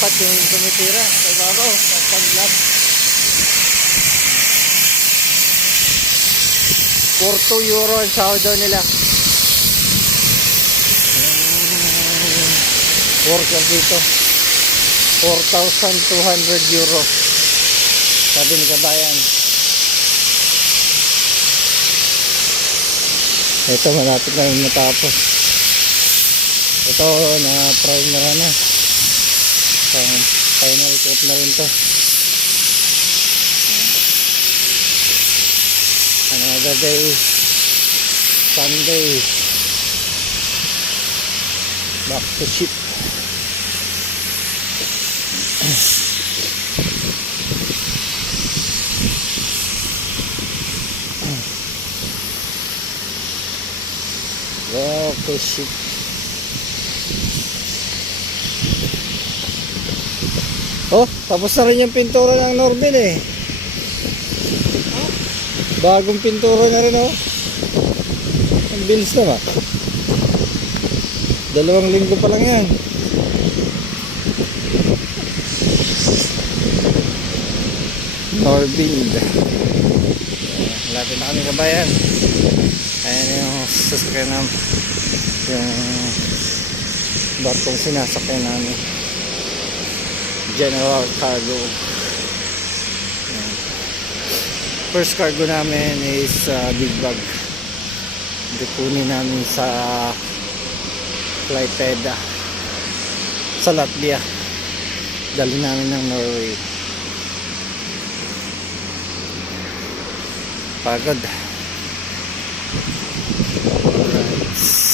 apat yung tumitira sa ibabaw sa pag-lab. 42 euro ang sahod daw nila. Worker dito 4,200 euro sabi ni kabayan. Ito malapit na yung matapos. Ito na primer na final coat na rin to. Another day, Sunday, back to ship. Back to ship. Oh, tapos na rin yung pintura ng Norbin eh. Bagong pintura na rin oh. Ang bilis na ba? 2 linggo pa lang yan. Norbin. Lapit na kami kabayan. Ayan yung sasakyan namin. Yung barkong sinasakyan namin. General Cargo. First cargo namin is big bag. Dukunin namin sa Klaipeda sa Latvia. Dali namin ng Norway. Pagod. Alright.